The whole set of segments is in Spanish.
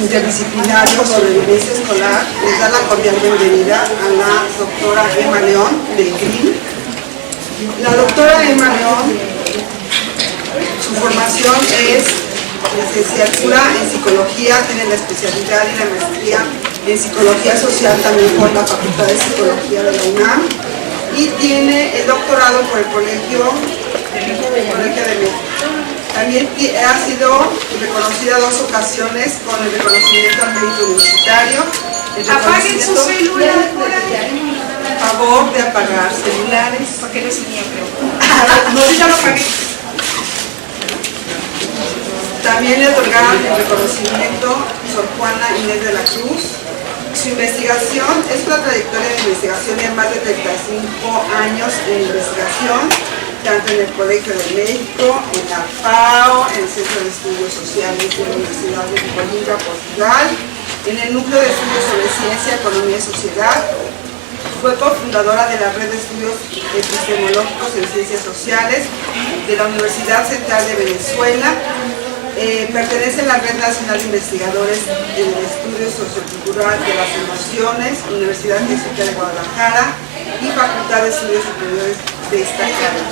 interdisciplinario sobre violencia escolar, les da la cordial bienvenida a la doctora Emma León del GRIN. La doctora Emma León, su formación es licenciatura en psicología, tiene la especialidad y la maestría en psicología social también por la Facultad de Psicología de la UNAM, y tiene el doctorado por el Colegio de México. También ha sido reconocida 2 ocasiones con el reconocimiento al mérito universitario. Apaguen su celular por ahí. Favor de apagar celulares. Porque no es miembro. No, ya lo apagué. También le otorgaron el reconocimiento Sor Juana Inés de la Cruz. Su investigación es una trayectoria de investigación de más de 35 años en investigación, tanto en el Colegio de México, en la FAO, en el Centro de Estudios Sociales de la Universidad de Coimbra, Portugal, en el Núcleo de Estudios sobre Ciencia, Economía y Sociedad. Fue cofundadora de la Red de Estudios Epistemológicos en Ciencias Sociales de la Universidad Central de Venezuela. Pertenece a la Red Nacional de Investigadores en el Estudio Sociocultural de las Emociones, Universidad Jesuita de Guadalajara y Facultad de Estudios Superiores de Iztacala.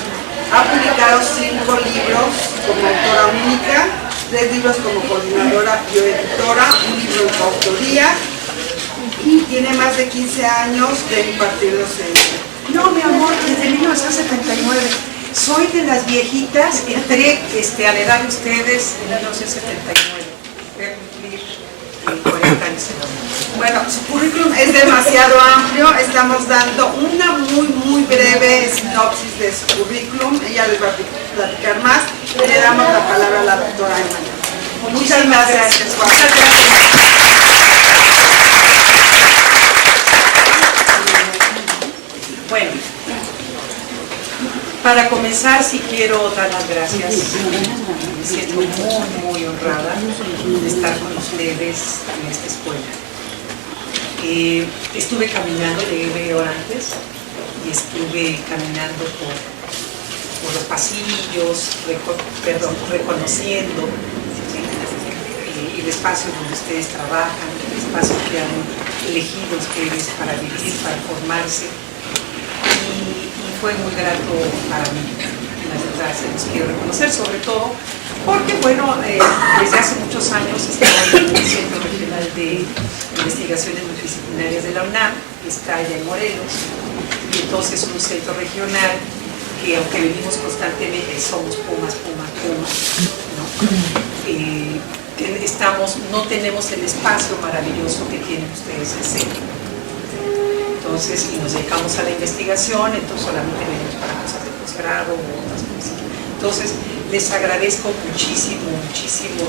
Ha publicado 5 libros como autora única, 3 libros como coordinadora y editora, un libro en coautoría, y tiene más de 15 años de impartir docencia. No, mi amor, desde 1979. Soy de las viejitas, entré a la edad de ustedes en 1979. Voy a cumplir 40 años. Bueno, su currículum es demasiado amplio, estamos dando una muy breve sinopsis de su currículum, ella les va a platicar más, y le damos la palabra a la doctora Emma. Muchas gracias. Muchas gracias. Bueno, para comenzar sí quiero dar las gracias. Me siento muy honrada de estar con ustedes en esta escuela. Estuve caminando, llegué media hora antes y estuve caminando por los pasillos, reconociendo el espacio donde ustedes trabajan, el espacio que han elegido ustedes para vivir, para formarse. Y fue muy grato para mí. Las gracias los quiero reconocer, sobre todo porque, bueno, desde hace muchos años estoy en el Centro Regional de Investigaciones Multidisciplinarias de la UNAM, que está allá en Morelos, y entonces un centro regional que, aunque venimos constantemente, somos pumas, ¿no? No tenemos el espacio maravilloso que tienen ustedes en centro. Entonces, y nos dedicamos a la investigación, entonces solamente venimos para cosas de posgrado o otras cosas. Entonces, les agradezco muchísimo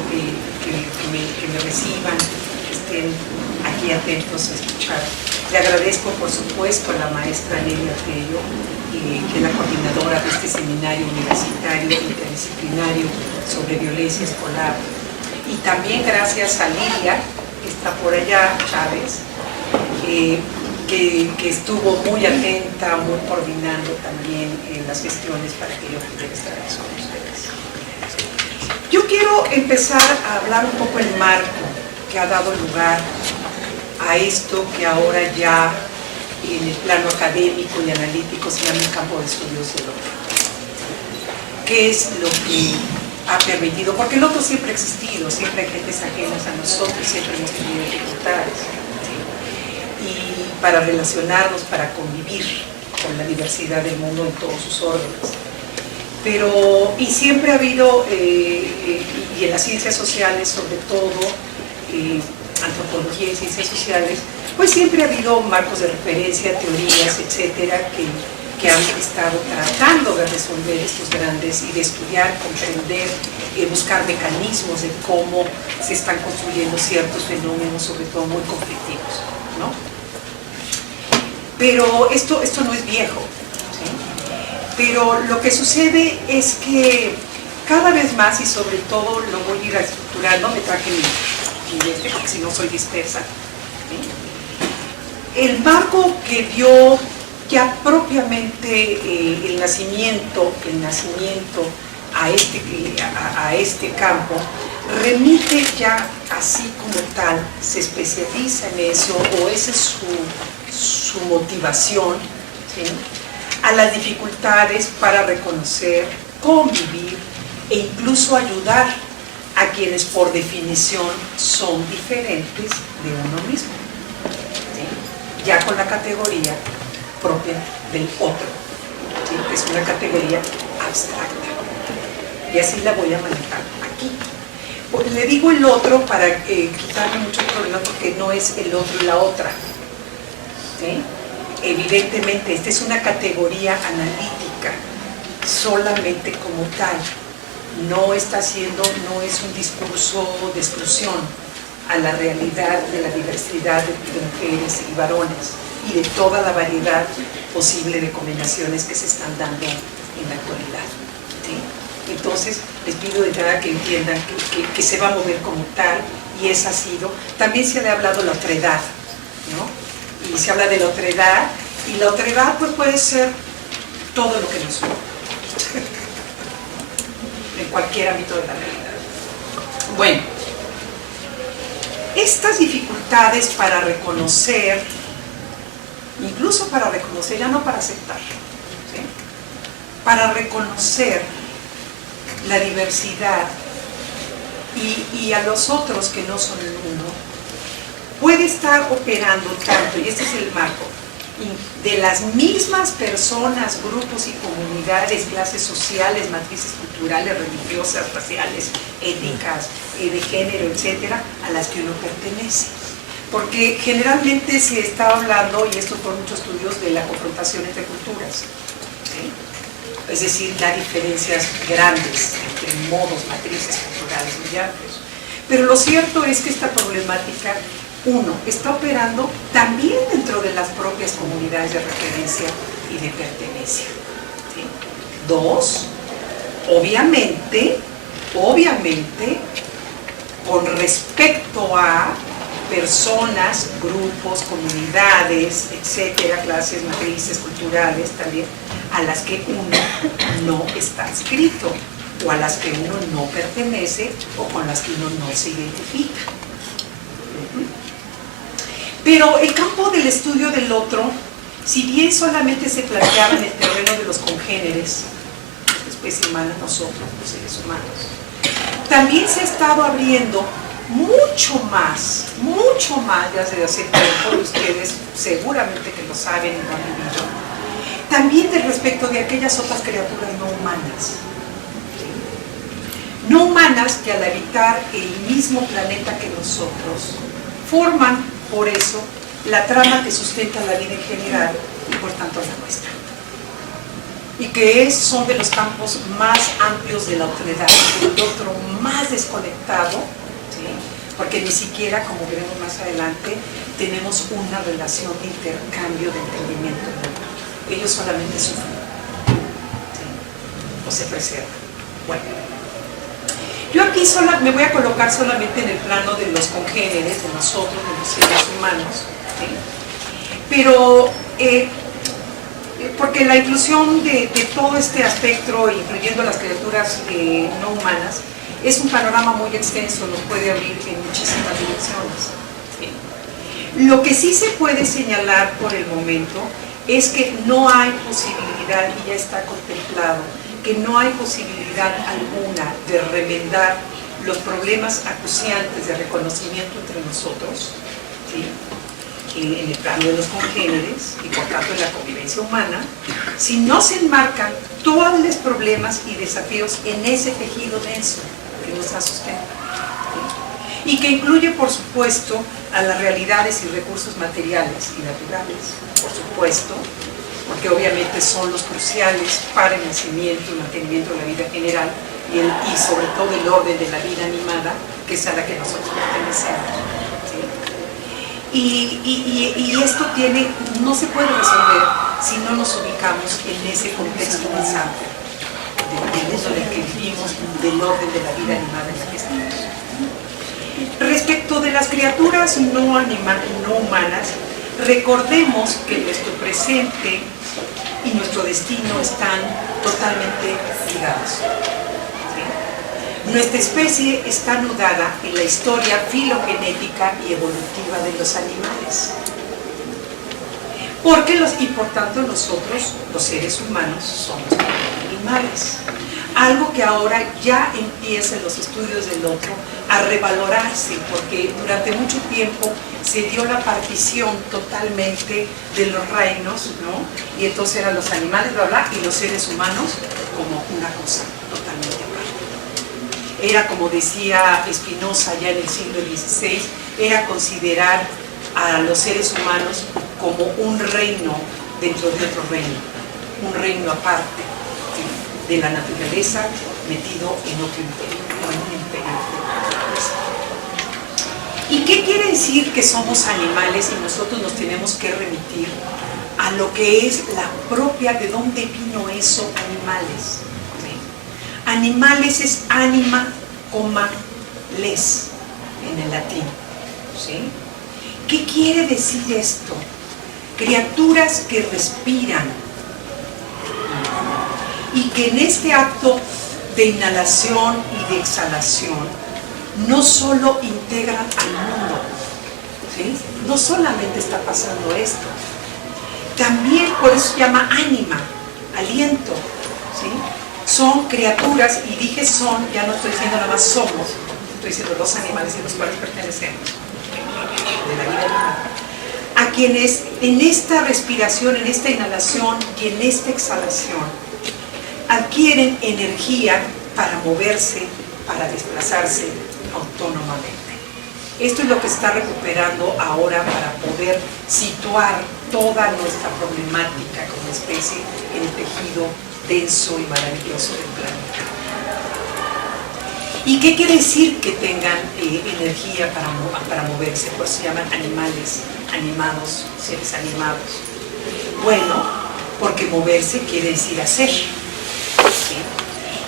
que me reciban, que estén aquí atentos a escuchar. Le agradezco, por supuesto, a la maestra Nelia Tello, que es la coordinadora de este seminario universitario interdisciplinario sobre violencia escolar. Y también gracias a Lilia, que está por allá, Chávez, que estuvo muy atenta, muy coordinando también las gestiones para que yo pudiera estar aquí con ustedes. Yo quiero empezar a hablar un poco del marco que ha dado lugar a esto que ahora ya en el plano académico y analítico se llama el campo de estudios del otro. ¿Qué es lo que ha permitido? Porque el otro siempre ha existido, siempre hay gentes ajenas a nosotros, siempre hemos tenido dificultades. Y para relacionarnos, para convivir con la diversidad del mundo en todos sus órdenes. Y siempre ha habido, y en las ciencias sociales sobre todo, antropología y ciencias sociales, pues siempre ha habido marcos de referencia, teorías, etcétera, que han estado tratando de resolver estos grandes y de estudiar, comprender, buscar mecanismos de cómo se están construyendo ciertos fenómenos, sobre todo muy conflictivos, ¿no? Pero esto no es viejo, ¿sí? Pero lo que sucede es que cada vez más, y sobre todo lo voy a ir estructurando, me traje mi porque si no soy dispersa, ¿sí? El marco que dio ya propiamente el nacimiento a este campo remite ya así como tal, se especializa en eso, o esa es su motivación, ¿sí?, a las dificultades para reconocer, convivir e incluso ayudar a quienes por definición son diferentes de uno mismo, ¿sí?, ya con la categoría propia del otro, ¿sí?, que es una categoría abstracta, y así la voy a manejar aquí. Pues le digo el otro para quitarme muchos problemas, porque no es el otro y la otra, ¿sí? Evidentemente, esta es una categoría analítica, solamente como tal. No está haciendo, no es un discurso de exclusión a la realidad de la diversidad de mujeres y varones y de toda la variedad posible de combinaciones que se están dando en la actualidad, ¿sí? Entonces, les pido de entrada que entiendan que se va a mover como tal, y esa ha sido. También se le ha hablado de la otredad, ¿no? Y se habla de la otredad, y la otredad pues puede ser todo lo que nos une, en cualquier ámbito de la realidad. Bueno, estas dificultades para reconocer, incluso para reconocer, ya no para aceptar, ¿sí?, para reconocer la diversidad y a los otros que no son el uno, puede estar operando tanto, y este es el marco, de las mismas personas, grupos y comunidades, clases sociales, matrices culturales, religiosas, raciales, étnicas, de género, etcétera, a las que uno pertenece. Porque generalmente se está hablando, y esto por muchos estudios, de la confrontación entre culturas, ¿sí?, es decir, hay diferencias grandes entre modos, matrices culturales muy amplios. Pero lo cierto es que esta problemática, uno, está operando también dentro de las propias comunidades de referencia y de pertenencia, ¿sí? Dos, obviamente, con respecto a personas, grupos, comunidades, etcétera, clases, matrices culturales también, a las que uno no está adscrito, o a las que uno no pertenece, o con las que uno no se identifica. Pero el campo del estudio del otro, si bien solamente se planteaba en el terreno de los congéneres, la especie humana, nosotros, los seres humanos, también se ha estado abriendo mucho más, ya desde hace tiempo, y ustedes seguramente que lo saben y lo han vivido, también respecto de aquellas otras criaturas no humanas. No humanas que al habitar el mismo planeta que nosotros, forman, por eso, la trama que sustenta la vida en general y por tanto la nuestra. Y que son de los campos más amplios de la otredad, del otro más desconectado, ¿sí?, porque ni siquiera, como veremos más adelante, tenemos una relación de intercambio de entendimiento. Ellos solamente sufren, ¿sí?, o se preservan. Bueno, yo aquí me voy a colocar solamente en el plano de los congéneres, de nosotros, de los seres humanos, ¿sí?, pero porque la inclusión de todo este aspecto, incluyendo las criaturas no humanas, es un panorama muy extenso, nos puede abrir en muchísimas direcciones, ¿sí? Lo que sí se puede señalar por el momento es que no hay posibilidad, y ya está contemplado, que no hay posibilidad alguna de remendar los problemas acuciantes de reconocimiento entre nosotros, ¿sí?, en el plano de los congéneres y por tanto en la convivencia humana, si no se enmarcan todos los problemas y desafíos en ese tejido denso que nos da sustento, ¿sí?, y que incluye, por supuesto, a las realidades y recursos materiales y naturales, por supuesto, porque obviamente son los cruciales para el nacimiento y mantenimiento de la vida general y sobre todo el orden de la vida animada, que es a la que nosotros pertenecemos, ¿sí? Y esto no se puede resolver si no nos ubicamos en ese contexto más amplio del mundo en el que vivimos, del orden de la vida animada en la que estamos. Respecto de las criaturas no humanas, recordemos que nuestro presente y nuestro destino están totalmente ligados, ¿sí?, Nuestra especie está anudada en la historia filogenética y evolutiva de los animales. Y por tanto nosotros, los seres humanos, somos animales. Algo que ahora ya empieza en los estudios del otro a revalorarse, porque durante mucho tiempo se dio la partición totalmente de los reinos, ¿no? Y entonces eran los animales, bla, bla, y los seres humanos como una cosa totalmente aparte. Era, como decía Spinoza ya en el siglo XVI, era considerar a los seres humanos como un reino dentro de otro reino, un reino aparte de la naturaleza metido en otro imperio, en un imperio de naturaleza. ¿Y qué quiere decir que somos animales y nosotros nos tenemos que remitir a lo que es la propia, de dónde vino eso, animales? ¿Sí? Animales es anima, les, en el latín. ¿Sí? ¿Qué quiere decir esto? Criaturas que respiran y que en este acto de inhalación y de exhalación no solo integran al mundo, ¿sí? No solamente está pasando esto, también por eso se llama ánima, aliento, ¿sí? Son criaturas, y dije son, ya no estoy diciendo nada más somos, estoy diciendo los animales a los cuales pertenecemos, de la vida humana, a quienes en esta respiración, en esta inhalación y en esta exhalación adquieren energía para moverse, para desplazarse autónomamente. Esto es lo que está recuperando ahora para poder situar toda nuestra problemática como especie en el tejido denso y maravilloso del planeta. ¿Y qué quiere decir que tengan energía para moverse? Pues se llaman animales animados, seres animados. Bueno, porque moverse quiere decir hacer. ¿Sí?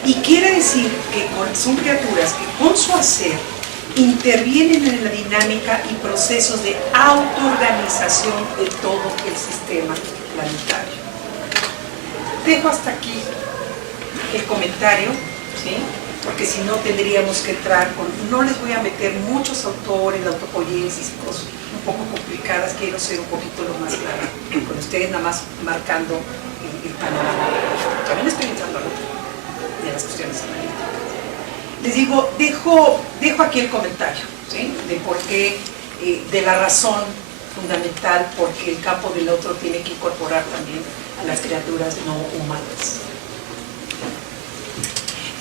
Y quiere decir que son criaturas que con su hacer intervienen en la dinámica y procesos de autoorganización de todo el sistema planetario. Dejo hasta aquí el comentario, ¿sí? Porque si no tendríamos que entrar con... No les voy a meter muchos autores, la autopoiesis, cosas un poco complicadas, quiero ser un poquito lo más clara, con ustedes nada más marcando el panorama. También estoy entrando de las cuestiones analíticas. Les digo, dejo aquí el comentario, ¿sí? De por qué, de la razón fundamental, porque el campo del otro tiene que incorporar también a las criaturas no humanas.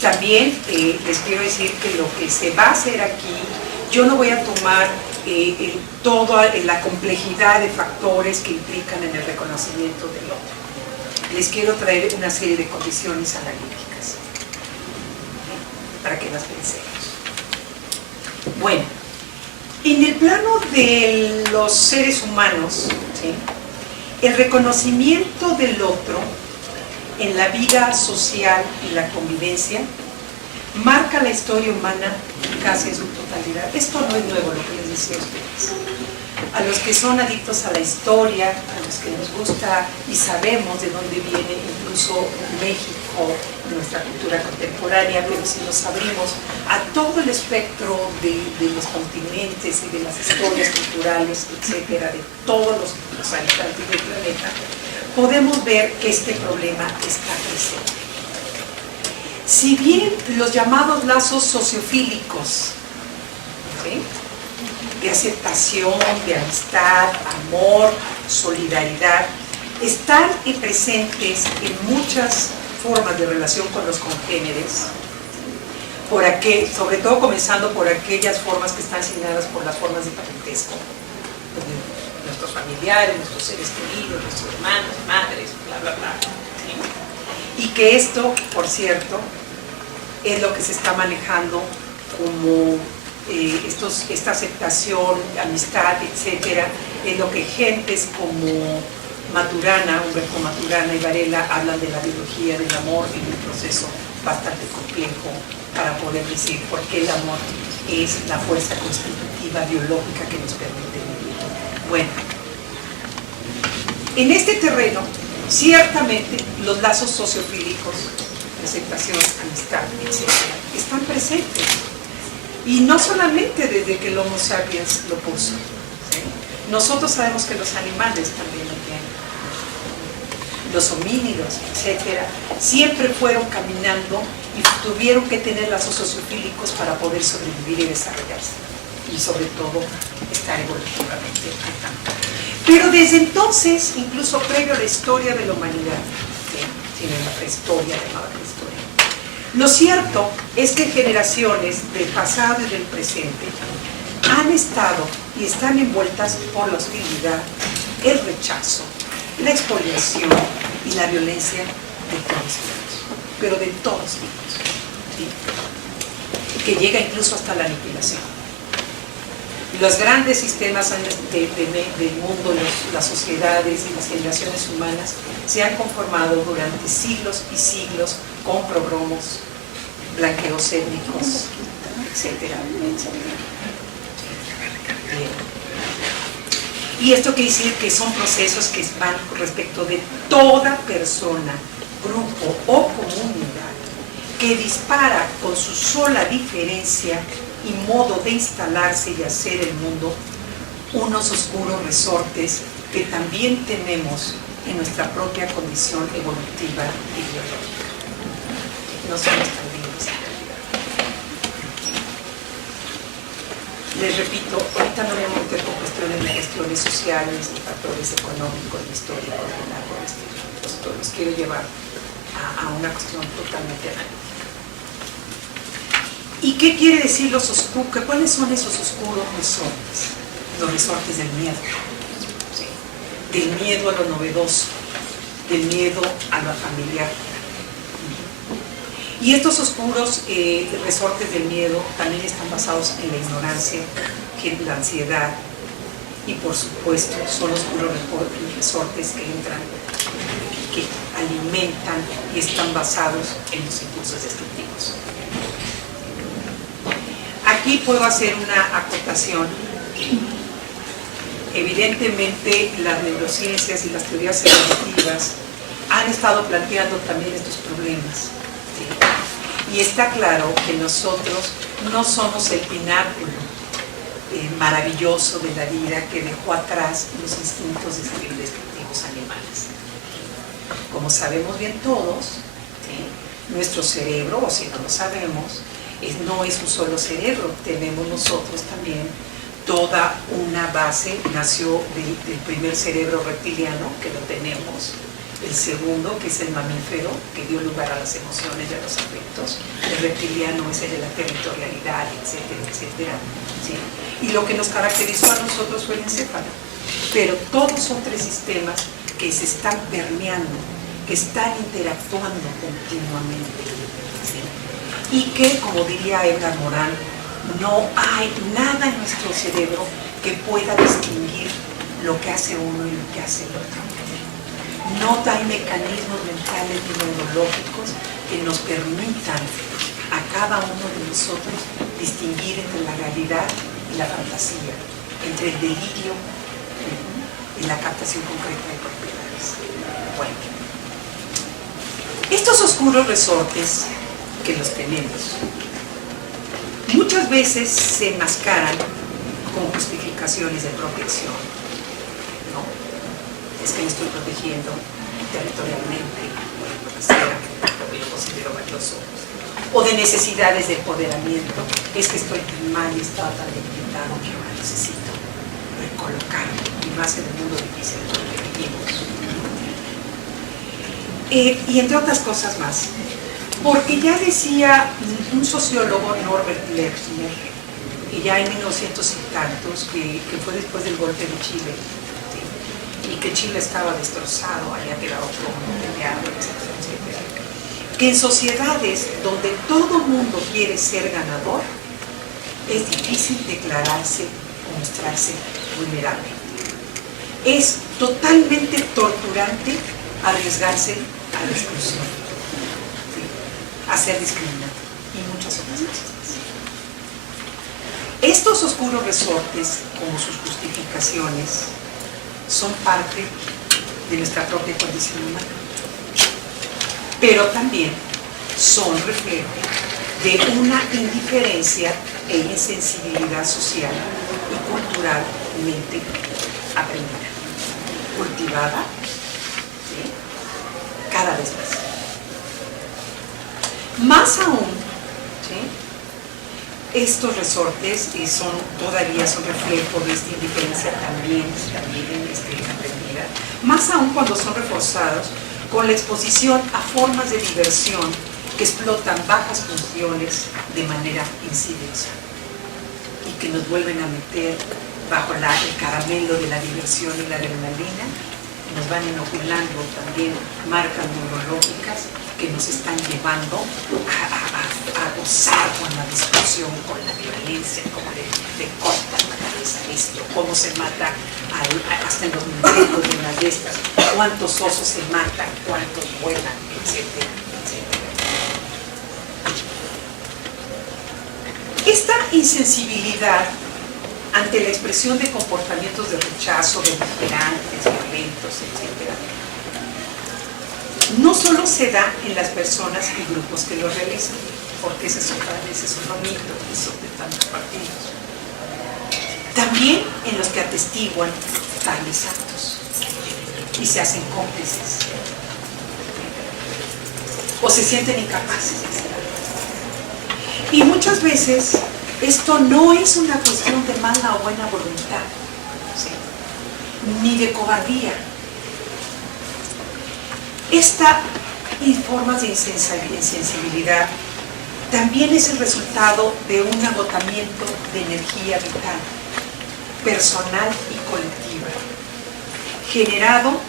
También les quiero decir que lo que se va a hacer aquí, yo no voy a tomar toda la complejidad de factores que implican en el reconocimiento del otro. Les quiero traer una serie de condiciones analíticas, para que las pensemos. Bueno, en el plano de los seres humanos, ¿sí? El reconocimiento del otro en la vida social y la convivencia marca la historia humana casi en su totalidad. Esto no es nuevo, lo que les decía a ustedes. A los que son adictos a la historia, a los que nos gusta y sabemos de dónde viene incluso México, nuestra cultura contemporánea, pero si nos abrimos a todo el espectro de los continentes y de las historias culturales, etcétera, de todos los habitantes del planeta, podemos ver que este problema está presente. Si bien los llamados lazos sociofílicos, ¿sí? De aceptación, de amistad, amor, solidaridad, están presentes en muchas formas de relación con los congéneres, sobre todo comenzando por aquellas formas que están señaladas por las formas de parentesco, de nuestros familiares, nuestros seres queridos, nuestros hermanos, madres, bla, bla, bla. ¿Sí? Y que esto, por cierto, es lo que se está manejando como esta aceptación, amistad, etcétera, es lo que gentes como Maturana, Humberto Maturana y Varela hablan de la biología del amor en un proceso bastante complejo para poder decir por qué el amor es la fuerza constitutiva biológica que nos permite vivir. Bueno, en este terreno, ciertamente los lazos sociofílicos aceptación, amistad, etc. Están presentes. Y no solamente desde que el Homo sapiens lo puso. ¿Sí? Nosotros sabemos que los animales también lo tienen. Los homínidos, etc. Siempre fueron caminando y tuvieron que tener lazos sociofílicos para poder sobrevivir y desarrollarse. Y sobre todo, estar evolutivamente hablando. Pero desde entonces, incluso previo a la historia de la humanidad, tiene la prehistoria, llamada prehistoria. Lo cierto es que generaciones del pasado y del presente han estado y están envueltas por la hostilidad, el rechazo, la expoliación y la violencia de todos tipos, pero de todos tipos, ¿sí? Que llega incluso hasta la aniquilación. Los grandes sistemas del mundo, las sociedades y las generaciones humanas se han conformado durante siglos y siglos con pogromos, blanqueos étnicos, etcétera, etcétera. Y esto quiere decir que son procesos que van respecto de toda persona, grupo o comunidad que dispara con su sola diferencia y modo de instalarse y hacer el mundo unos oscuros resortes que también tenemos en nuestra propia condición evolutiva y biológica. No somos tan libres en realidad. Les repito, ahorita no voy a meter con cuestiones sociales, ni factores económicos, ni históricos, ni nada por el estilo. Los quiero llevar a una cuestión totalmente analítica. ¿Y qué quiere decir los oscuros? ¿Cuáles son esos oscuros resortes? Los resortes del miedo. ¿Sí? Del miedo a lo novedoso, del miedo a lo familiar. Y estos oscuros resortes del miedo también están basados en la ignorancia, en la ansiedad y por supuesto son oscuros resortes que entran, que alimentan y están basados en los impulsos destructivos. Aquí puedo hacer una acotación. Evidentemente las neurociencias y las teorías evolutivas han estado planteando también estos problemas. ¿Sí? Y está claro que nosotros no somos el pináculo maravilloso de la vida que dejó atrás los instintos destructivos animales. Como sabemos bien todos, ¿sí? Nuestro cerebro, o si no lo sabemos, no es un solo cerebro, tenemos nosotros también toda una base, nació del primer cerebro reptiliano, que lo tenemos, el segundo, que es el mamífero, que dio lugar a las emociones y a los afectos, el reptiliano es el de la territorialidad, etcétera, etcétera, ¿sí? Y lo que nos caracterizó a nosotros fue el encéfalo, pero todos son tres sistemas que se están permeando, que están interactuando continuamente, ¿sí? Y que, como diría Edgar Morin, no hay nada en nuestro cerebro que pueda distinguir lo que hace uno y lo que hace el otro. No hay mecanismos mentales ni neurológicos que nos permitan a cada uno de nosotros distinguir entre la realidad y la fantasía, entre el delirio y la captación concreta de propiedades. Bueno, estos oscuros resortes que los tenemos muchas veces se enmascaran con justificaciones de protección. No, es que me estoy protegiendo territorialmente por lo que yo considero valioso, o de necesidades de empoderamiento. Es que estoy tan mal y estaba tan debilitado que ahora necesito recolocarme, y más en el mundo difícil en el que vivimos. Y entre otras cosas más. Porque ya decía un sociólogo, Norbert Lechner, y ya en 1900 y tantos, que fue después del golpe de Chile, ¿sí? Y que Chile estaba destrozado, había quedado todo peleado, etcétera, etcétera, que en sociedades donde todo el mundo quiere ser ganador, es difícil declararse o mostrarse vulnerable. Es totalmente torturante arriesgarse a la exclusión, a ser discriminado y muchas otras cosas más. Estos oscuros resortes, como sus justificaciones, son parte de nuestra propia condición humana. Pero también son reflejo de una indiferencia e insensibilidad social y culturalmente aprendida, cultivada, ¿sí?, cada vez más. Más aún, ¿sí?, estos resortes todavía son reflejo de esta indiferencia también aprendida, más aún cuando son reforzados con la exposición a formas de diversión que explotan bajas funciones de manera insidiosa y que nos vuelven a meter bajo el caramelo de la diversión y la adrenalina, nos van inoculando también marcas neurológicas que nos están llevando a gozar con la destrucción, con la violencia, como le cortan la cabeza a esto, cómo se mata hasta en los momentos de las de estas, cuántos osos se matan, cuántos vuelan, etcétera, etcétera. Esta insensibilidad ante la expresión de comportamientos de rechazo, beligerantes, violentos, etcétera, no solo se da en las personas y grupos que lo realizan, porque ese es otro mito de tantos partidos. También en los que atestiguan tales actos y se hacen cómplices o se sienten incapaces de hacer algo. Y muchas veces esto no es una cuestión de mala o buena voluntad, ¿sí?, ni de cobardía. Esta forma de insensibilidad también es el resultado de un agotamiento de energía vital, personal y colectiva, generado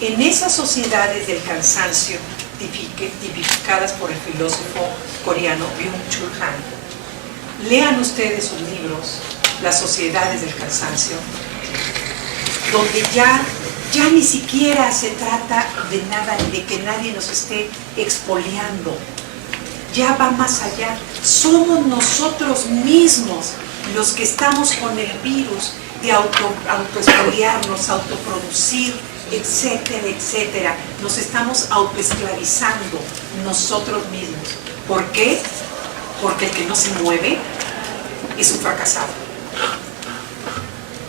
en esas sociedades del cansancio tipificadas por el filósofo coreano Byung-Chul Han. Lean ustedes sus libros, Las sociedades del cansancio, donde ya ni siquiera se trata de nada, de que nadie nos esté expoliando. Ya va más allá. Somos nosotros mismos los que estamos con el virus de autoexpoliarnos, autoproducir, etcétera, etcétera. Nos estamos autoesclavizando nosotros mismos. ¿Por qué? Porque el que no se mueve es un fracasado.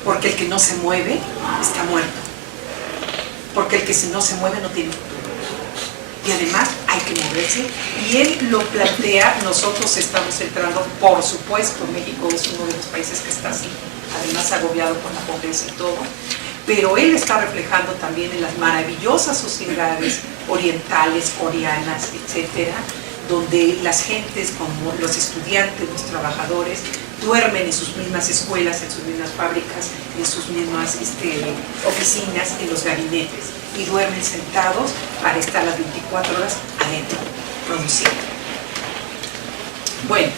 Porque el que no se mueve está muerto. Porque el que no se mueve no tiene futuro. Y además hay que moverse. Y él lo plantea, nosotros estamos entrando, por supuesto, México es uno de los países que está así, además agobiado con la pobreza y todo, pero él está reflejando también en las maravillosas sociedades orientales, coreanas, etcétera, donde las gentes, como los estudiantes, los trabajadores, duermen en sus mismas escuelas, en sus mismas fábricas, en sus mismas oficinas, en los gabinetes, y duermen sentados para estar las 24 horas adentro, produciendo. Bueno,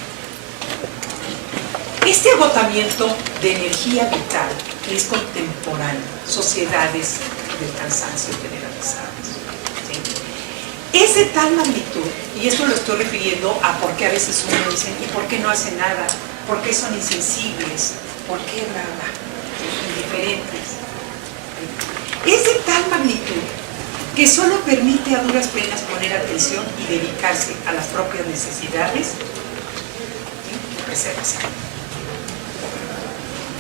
este agotamiento de energía vital que es contemporáneo, sociedades del cansancio generalizadas, ¿sí?, es de tal magnitud, y esto lo estoy refiriendo a por qué a veces uno dice, ¿y por qué no hace nada? ¿Por qué son insensibles? ¿Por qué nada? Indiferentes. Es de tal magnitud que solo permite a duras penas poner atención y dedicarse a las propias necesidades de preservación.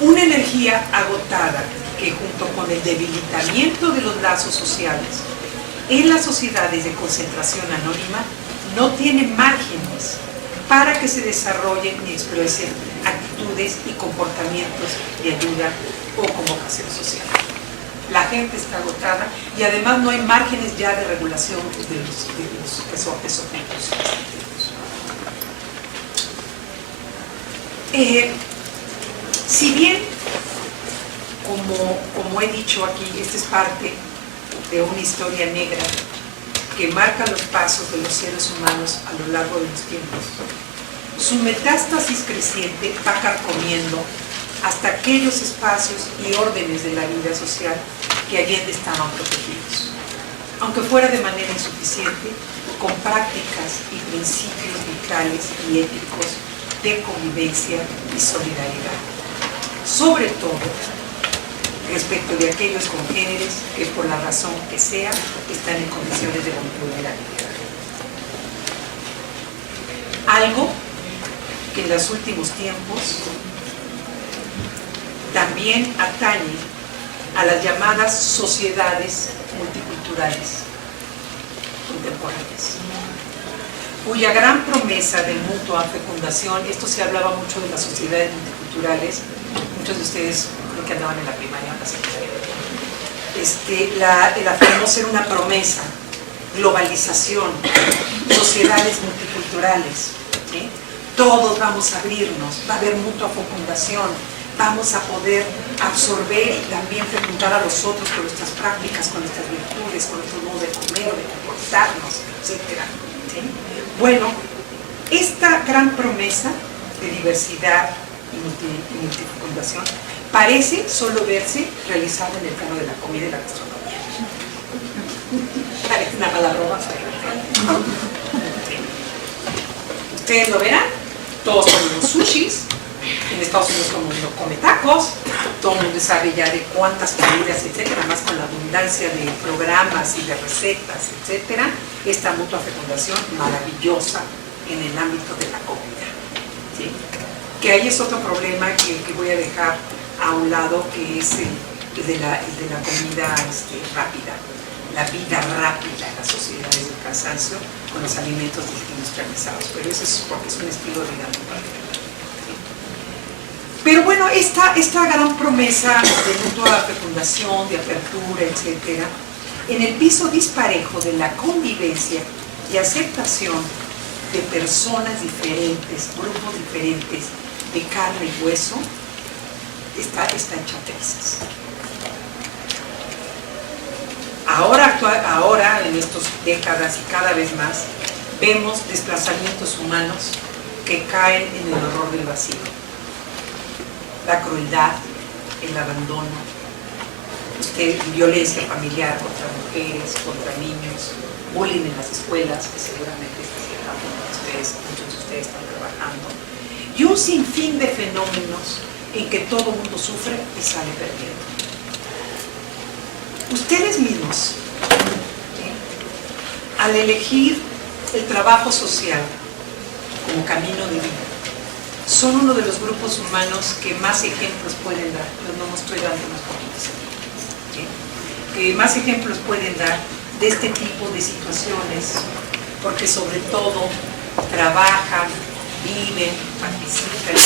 Una energía agotada que, junto con el debilitamiento de los lazos sociales en las sociedades de concentración anónima, no tiene márgenes para que se desarrollen y expresen actitudes y comportamientos de ayuda o convocación social. La gente está agotada y además no hay márgenes ya de regulación de los resortes objetos. Si bien, como he dicho aquí, esta es parte de una historia negra que marca los pasos de los seres humanos a lo largo de los tiempos, su metástasis creciente va carcomiendo hasta aquellos espacios y órdenes de la vida social que allende estaban protegidos, aunque fuera de manera insuficiente, con prácticas y principios vitales y éticos de convivencia y solidaridad, sobre todo respecto de aquellos congéneres que por la razón que sea están en condiciones de vulnerabilidad. Algo que en los últimos tiempos también atañe a las llamadas sociedades multiculturales contemporáneas, cuya gran promesa de mutua fecundación, esto se hablaba mucho de las sociedades multiculturales, muchos de ustedes creo que andaban en la primaria o la secundaria, el afirmó ser una promesa, globalización, sociedades multiculturales, ¿sí? Todos vamos a abrirnos, va a haber mutua fecundación, vamos a poder absorber y también fecundar a los otros con nuestras prácticas, con nuestras virtudes, con nuestro modo de comer, de comportarnos, etc. ¿Sí? Bueno, esta gran promesa de diversidad y multifecundación parece solo verse realizada en el plano de la comida y la gastronomía. Parece una mala broma. ¿Sí? Ustedes lo verán, todos comemos sushis. En Estados Unidos todo el mundo come tacos, todo el mundo sabe ya de cuántas comidas, etcétera, más con la abundancia de programas y de recetas, etcétera, esta mutua fecundación maravillosa en el ámbito de la comida, ¿sí? Que ahí es otro problema que voy a dejar a un lado, que es el de la comida rápida, la vida rápida en las sociedades del cansancio con los alimentos industrializados, pero eso es porque es un estilo de vida muy particular. Pero bueno, esta gran promesa de mutua fecundación, de apertura, etcétera, en el piso disparejo de la convivencia y aceptación de personas diferentes, grupos diferentes, de carne y hueso, está hecha trizas. Ahora, en estas décadas y cada vez más, vemos desplazamientos humanos que caen en el horror del vacío. La crueldad, el abandono, violencia familiar contra mujeres, contra niños, bullying en las escuelas, que seguramente muchos de ustedes están trabajando, y un sinfín de fenómenos en que todo el mundo sufre y sale perdiendo. Ustedes mismos, al elegir el trabajo social como camino de vida, son uno de los grupos humanos que más ejemplos pueden dar. Yo no estoy dando unos poquitos aquí, ¿sí? Que más ejemplos pueden dar de este tipo de situaciones, porque sobre todo trabajan, viven, participan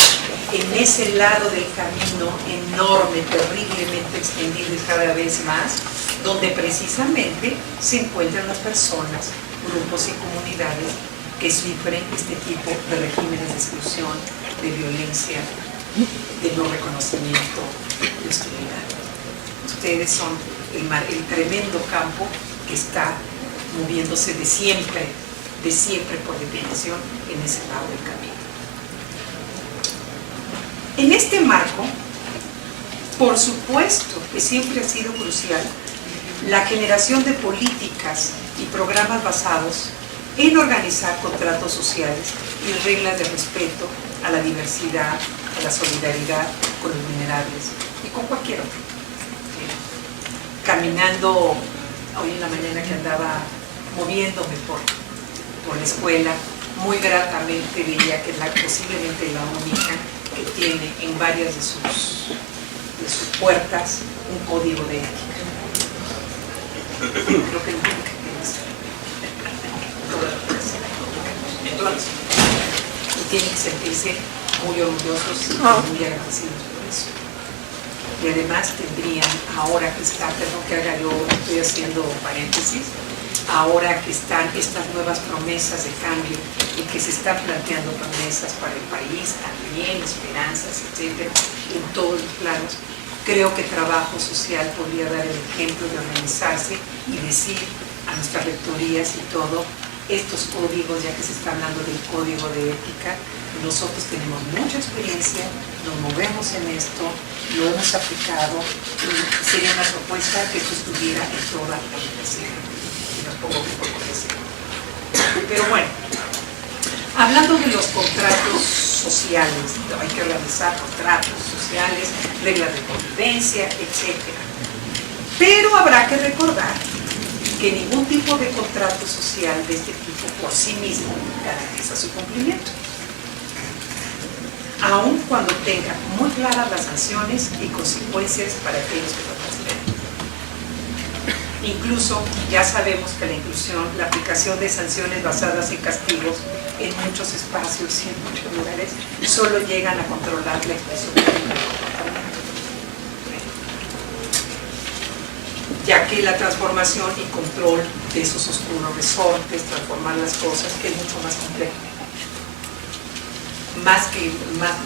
en ese lado del camino enorme, terriblemente extendido y cada vez más, donde precisamente se encuentran las personas, grupos y comunidades que sufren este tipo de regímenes de exclusión, de violencia, de no reconocimiento, de hostilidad. Ustedes son el tremendo campo que está moviéndose de siempre por definición en ese lado del camino. En este marco, por supuesto que siempre ha sido crucial la generación de políticas y programas basados en organizar contratos sociales y reglas de respeto a la diversidad, a la solidaridad con los vulnerables y con cualquier otro. Caminando hoy en la mañana que andaba moviéndome por la escuela, muy gratamente veía que posiblemente la única que tiene en varias de sus puertas un código de ética. Creo que nunca y tienen que sentirse muy orgullosos y muy agradecidos por eso. Y además tendrían, ahora que está, perdón que haga yo, estoy haciendo paréntesis, ahora que están estas nuevas promesas de cambio y que se están planteando promesas para el país también, esperanzas, etcétera, en todos los planos, creo que trabajo social podría dar el ejemplo de organizarse y decir a nuestras rectorías y todo, estos códigos, ya que se está hablando del código de ética, nosotros tenemos mucha experiencia, nos movemos en esto, lo hemos aplicado y sería una propuesta que esto estuviera en toda la universidad. Y nos pongo por cortesía. Pero bueno, hablando de los contratos sociales, hay que realizar contratos sociales, reglas de convivencia, etc. Pero habrá que recordar que ningún tipo de contrato social de este tipo por sí mismo garantiza su cumplimiento, aun cuando tenga muy claras las sanciones y consecuencias para aquellos que lo transgreden. Incluso ya sabemos que la aplicación de sanciones basadas en castigos en muchos espacios y en muchos lugares solo llegan a controlar la expresión del comportamiento, ya que la transformación y control de esos oscuros resortes, transformar las cosas, es mucho más complejo. Más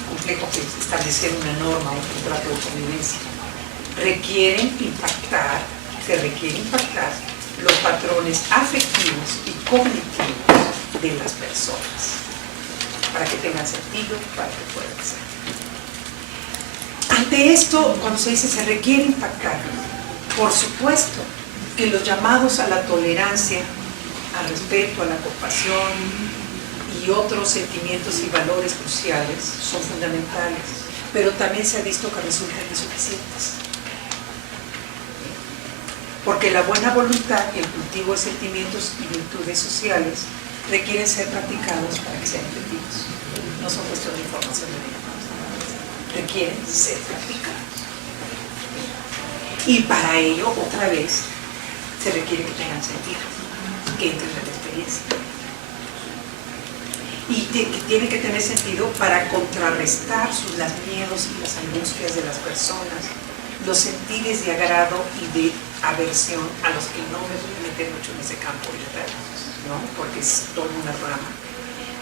complejo que establecer una norma o un contrato de convivencia. Se requiere impactar los patrones afectivos y cognitivos de las personas para que tengan sentido, para que puedan ser. Ante esto, cuando se dice se requiere impactar, por supuesto que los llamados a la tolerancia, al respeto, a la compasión y otros sentimientos y valores cruciales son fundamentales, pero también se ha visto que resultan insuficientes. Porque la buena voluntad y el cultivo de sentimientos y virtudes sociales requieren ser practicados para que sean efectivos. No son cuestión de información de vida, requieren ser practicados. Y para ello, otra vez, se requiere que tengan sentido, que entren en la experiencia. Y que tiene que tener sentido para contrarrestar los miedos y las angustias de las personas, los sentires de agrado y de aversión a los que no me voy a meter mucho en ese campo ahorita, ¿no? Porque es toda una rama,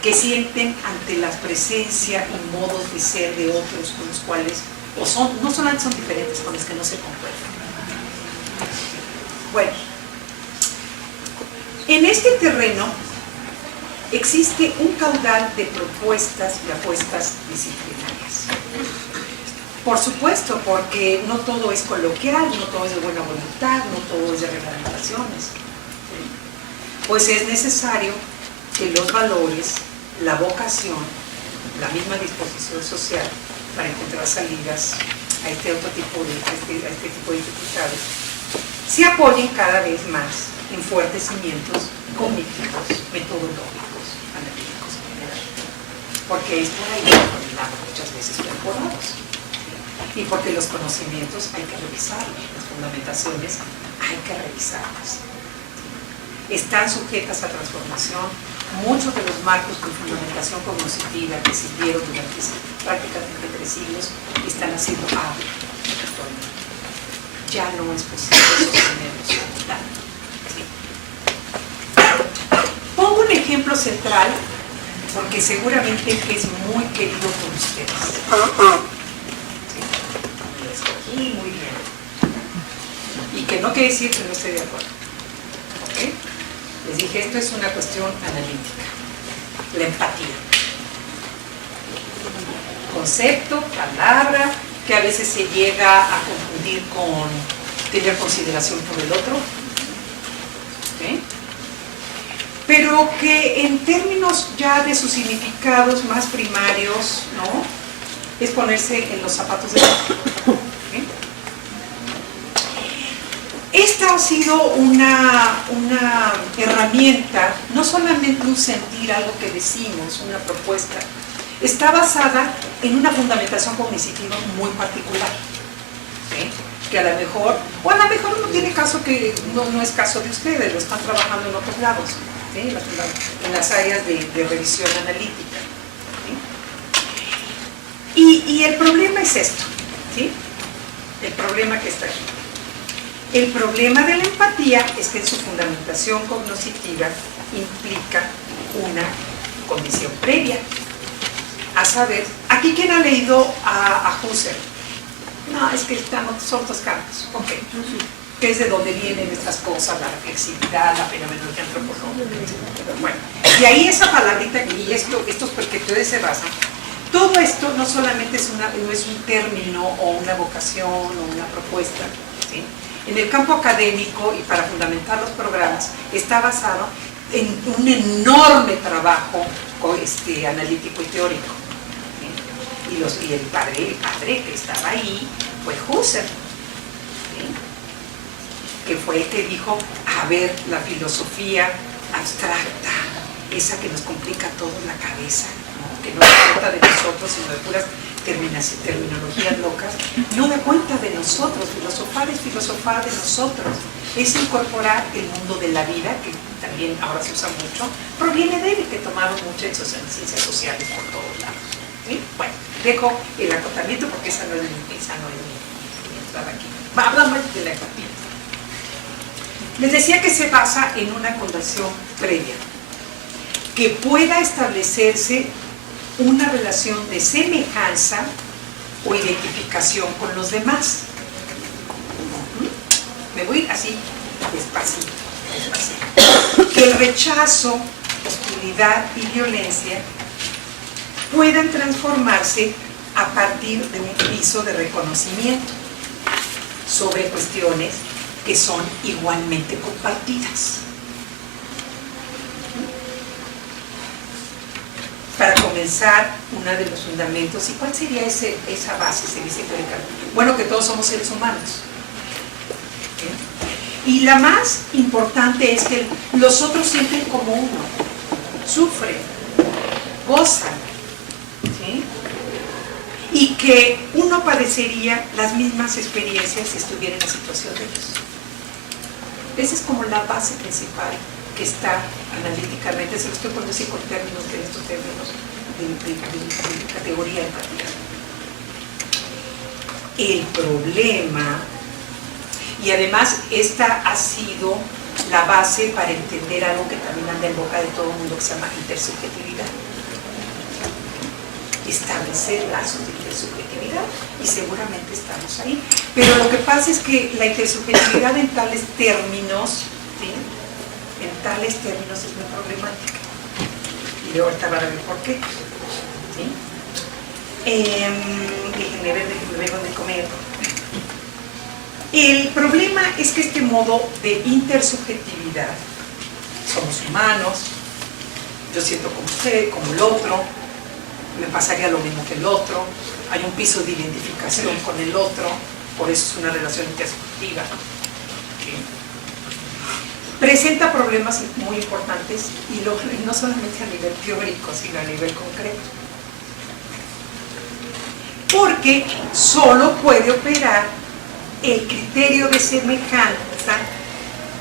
que sienten ante la presencia y modos de ser de otros con los cuales no solamente son diferentes, con los que no se concuerdan. Bueno, en este terreno existe un caudal de propuestas y apuestas disciplinarias. Por supuesto, porque no todo es coloquial, no todo es de buena voluntad, no todo es de reglamentaciones. Pues es necesario que los valores, la vocación, la misma disposición social para encontrar salidas a este tipo de dificultades se apoyen cada vez más en fuertes cimientos cognitivos, metodológicos, analíticos en general. Porque es por ahí que terminamos muchas veces temporadas. Y porque los conocimientos hay que revisarlos, las fundamentaciones hay que revisarlas. Están sujetas a transformación. Muchos de los marcos de fundamentación cognitiva que sirvieron durante prácticamente 3 siglos están haciendo agua actualmente. Ya no es posible sostenerlos tanto. ¿Sí? Pongo un ejemplo central porque seguramente es muy querido por ustedes. Y muy bien. Y que no quiere decir que no esté de acuerdo. ¿Okay? Les dije, esto es una cuestión analítica. La empatía. Concepto, palabra, que a veces se llega a confundir con tener consideración por el otro. ¿Okay? Pero que en términos ya de sus significados más primarios, ¿no? Es ponerse en los zapatos del otro. Esta ha sido una herramienta, no solamente un sentir, algo que decimos, una propuesta, está basada en una fundamentación cognitiva muy particular, ¿sí? Que a lo mejor no tiene caso, que no es caso de ustedes, lo están trabajando en otros lados, ¿sí? En las áreas de revisión analítica. ¿Sí? Y el problema es esto, ¿sí? El problema que está aquí. El problema de la empatía es que en su fundamentación cognitiva implica una condición previa. A saber, ¿aquí quién ha leído a Husserl? No, es que son 2 campos. Ok. Que es de donde vienen estas cosas, la reflexividad, la fenomenología antropológica, etc. Bueno, y ahí esa palabrita y estos perspectivas se basan. Todo esto no solamente no es un término o una vocación o una propuesta, ¿sí? En el campo académico y para fundamentar los programas está basado en un enorme trabajo analítico y teórico. ¿Sí? Y el padre que estaba ahí fue Husserl. ¿Sí? que fue el que dijo, a ver, la filosofía abstracta, esa que nos complica todo la cabeza, ¿no? Que no da cuenta de nosotros, sino de puras terminologías locas, no da cuenta de nosotros. Filosofar es filosofar de nosotros, es incorporar el mundo de la vida, que también ahora se usa mucho, proviene de él, que tomaron mucho en ciencias sociales por todos lados. ¿Sí? Bueno, dejo el acotamiento porque esa no es mi entrada aquí. Hablamos de la empatía. Les decía que se basa en una condición previa, que pueda establecerse una relación de semejanza o identificación con los demás. Me voy así, despacito, despacito. Que el rechazo, hostilidad y violencia puedan transformarse a partir de un piso de reconocimiento sobre cuestiones que son igualmente compartidas. Para comenzar, uno de los fundamentos, ¿y cuál sería esa base? Se dice que, bueno, que todos somos seres humanos. ¿Sí? Y la más importante es que los otros sienten como uno, sufren, gozan, ¿sí? Y que uno padecería las mismas experiencias si estuviera en la situación de ellos. Esa es como la base principal que está analíticamente, se lo estoy poniendo así con términos, de estos términos de categoría empática. El problema, y además esta ha sido la base para entender algo que también anda en boca de todo el mundo, que se llama intersubjetividad. Establecer lazos de intersubjetividad, y seguramente estamos ahí. Pero lo que pasa es que la intersubjetividad en tales términos, ¿sí? En tales términos es muy problemática. Y de ahorita van a ver por qué. ¿Sí? Déjenme ver dónde comer. El problema es que este modo de intersubjetividad, somos humanos, yo siento como usted, como el otro, me pasaría lo mismo que el otro, hay un piso de identificación con el otro, por eso es una relación intersubjetiva. ¿Sí? Presenta problemas muy importantes y no solamente a nivel teórico, sino a nivel concreto. Porque solo puede operar el criterio de semejanza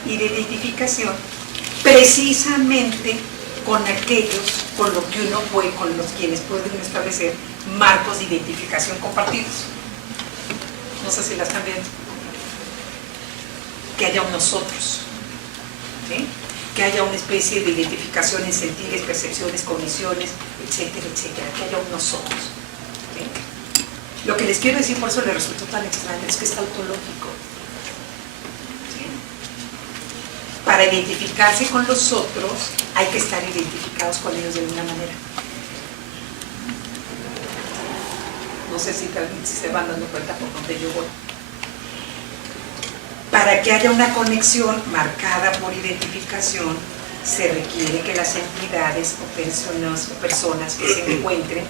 y de identificación precisamente con aquellos con los que uno puede, con los quienes pueden establecer marcos de identificación compartidos. No sé si la están viendo. Que haya un nosotros. ¿Sí? Que haya una especie de identificación en sentidos, percepciones, cogniciones, etcétera, etcétera, que haya un nosotros. ¿Sí? Lo que les quiero decir, por eso les resultó tan extraño, es que es tautológico. ¿Sí? Para identificarse con los otros, hay que estar identificados con ellos de alguna manera. No sé si se van dando cuenta por dónde yo voy. Para que haya una conexión marcada por identificación, se requiere que las entidades o personas que se encuentren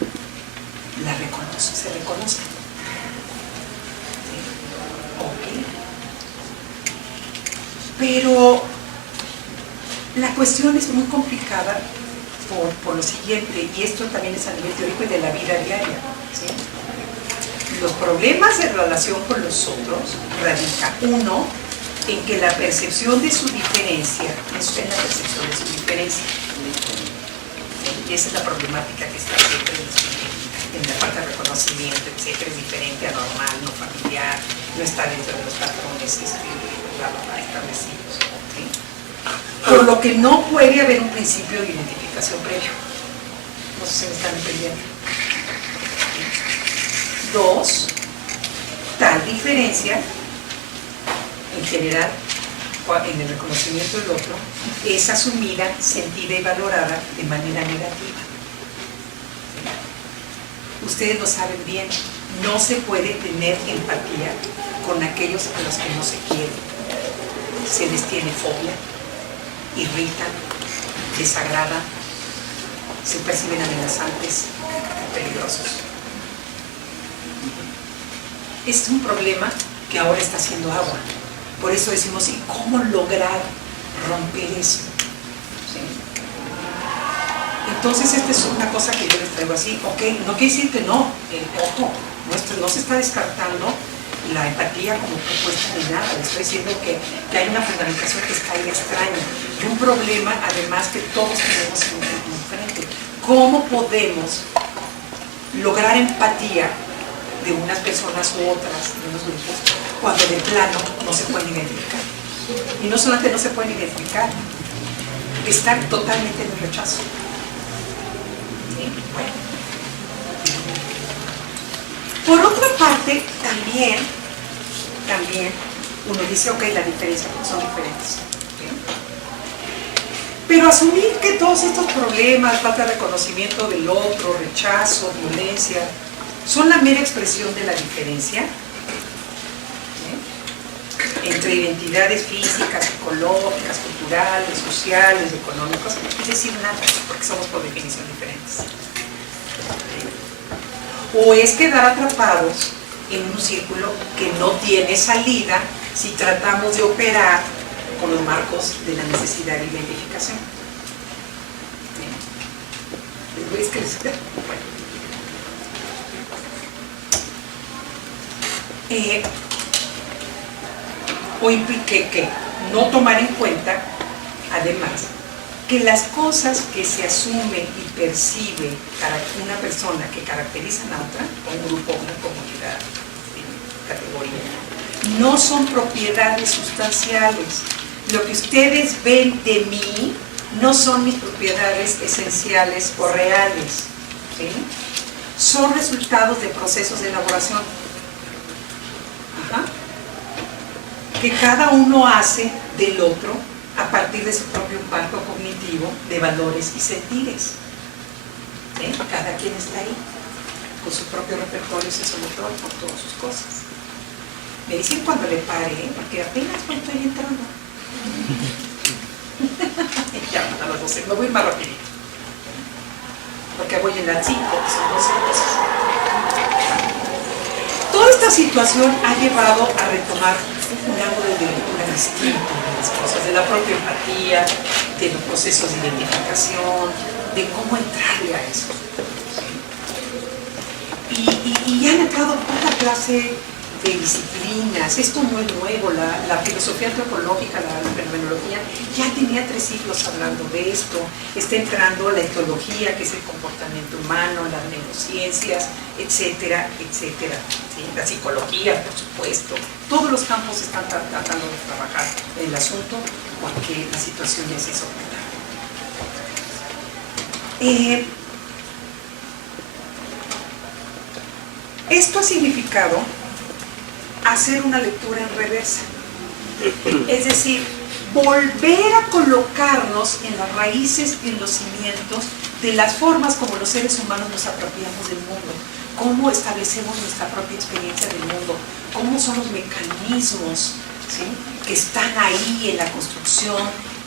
se reconozcan. ¿Sí? Ok. Pero la cuestión es muy complicada por lo siguiente, y esto también es a nivel teórico y de la vida diaria. ¿Sí? Los problemas de relación con los otros radica, uno, en que la percepción de su diferencia, eso es la percepción de su diferencia. Y esa es la problemática que está siempre en la falta de reconocimiento, etcétera, es diferente, anormal, no familiar, no está dentro de los patrones establecidos. ¿Sí? Por lo que no puede haber un principio de identificación previo. No sé si me están entendiendo. Dos, tal diferencia, en general, en el reconocimiento del otro, es asumida, sentida y valorada de manera negativa. Ustedes lo saben bien, no se puede tener empatía con aquellos a los que no se quiere. Se les tiene fobia, irritan, desagradan, se perciben amenazantes, peligrosos. Es un problema que ahora está haciendo agua. Por eso decimos, ¿y cómo lograr romper eso? ¿Sí? Entonces, esta es una cosa que yo les traigo así, ok, no quiere decir que no, ojo, no se está descartando la empatía como propuesta ni nada, le estoy diciendo que hay una fundamentación que está ahí extraña, y un problema además que todos tenemos enfrente. ¿Cómo podemos lograr empatía de unas personas u otras, de unos grupos, cuando de plano no se pueden identificar? Y no solamente no se pueden identificar, están totalmente en el rechazo. ¿Sí? Bueno. Por otra parte, también uno dice, ok, la diferencia, porque son diferentes. ¿Sí? Pero asumir que todos estos problemas, falta de reconocimiento del otro, rechazo, violencia, son la mera expresión de la diferencia, ¿sí?, entre identidades físicas, psicológicas, culturales, sociales, económicas, es decir, nada, porque somos por definición diferentes. ¿Sí? O es quedar atrapados en un círculo que no tiene salida si tratamos de operar con los marcos de la necesidad de identificación. ¿Sí? ¿Les voy a escribir? O implique que no tomar en cuenta, además, que las cosas que se asumen y percibe una persona que caracterizan a otra, o un grupo, una comunidad, categoría, no son propiedades sustanciales. Lo que ustedes ven de mí no son mis propiedades esenciales o reales, ¿sí? Son resultados de procesos de elaboración. Ajá. Que cada uno hace del otro a partir de su propio marco cognitivo de valores y sentires. ¿Sí? Cada quien está ahí, con su propio repertorio sensomotor, con todas sus cosas. Me dicen cuando le pare, porque apenas estoy entrando. Ya, a las 12, me voy más rapidito. Porque voy en las 5, que son 12 cosas. Toda esta situación ha llevado a retomar un ángulo de lectura distinto de las cosas, de la propia empatía, de los procesos de identificación, de cómo entrarle a eso. Y han entrado toda clase de disciplinas. Esto no es nuevo, la filosofía antropológica, la fenomenología, ya tenía 3 siglos hablando de esto. Está entrando la etología, que es el comportamiento humano, las neurociencias, etcétera, etcétera. ¿Sí? La psicología, por supuesto. Todos los campos están tratando de trabajar en el asunto porque la situación ya es insoportable. Esto ha significado hacer una lectura en reversa, es decir, volver a colocarnos en las raíces y en los cimientos de las formas como los seres humanos nos apropiamos del mundo, cómo establecemos nuestra propia experiencia del mundo, cómo son los mecanismos, ¿sí?, que están ahí en la construcción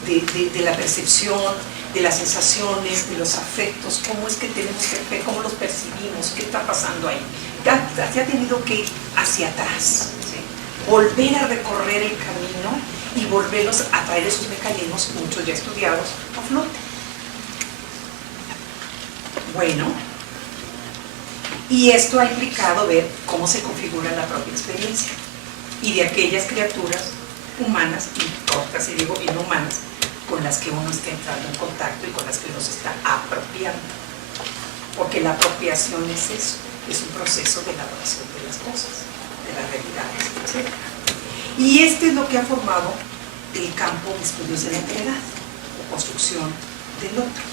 de la percepción, de las sensaciones, de los afectos, cómo es que tenemos que ver, cómo los percibimos, qué está pasando ahí. Se ha tenido que ir hacia atrás, ¿sí?, volver a recorrer el camino y volverlos a traer esos mecanismos, muchos ya estudiados, a flote. Bueno, y esto ha implicado ver cómo se configura la propia experiencia y de aquellas criaturas humanas, y casi digo inhumanas, con las que uno está entrando en contacto y con las que uno se está apropiando. Porque la apropiación es eso, es un proceso de elaboración de las cosas, de las realidades, etc. Y este es lo que ha formado el campo de estudios de la otredad, o construcción del otro.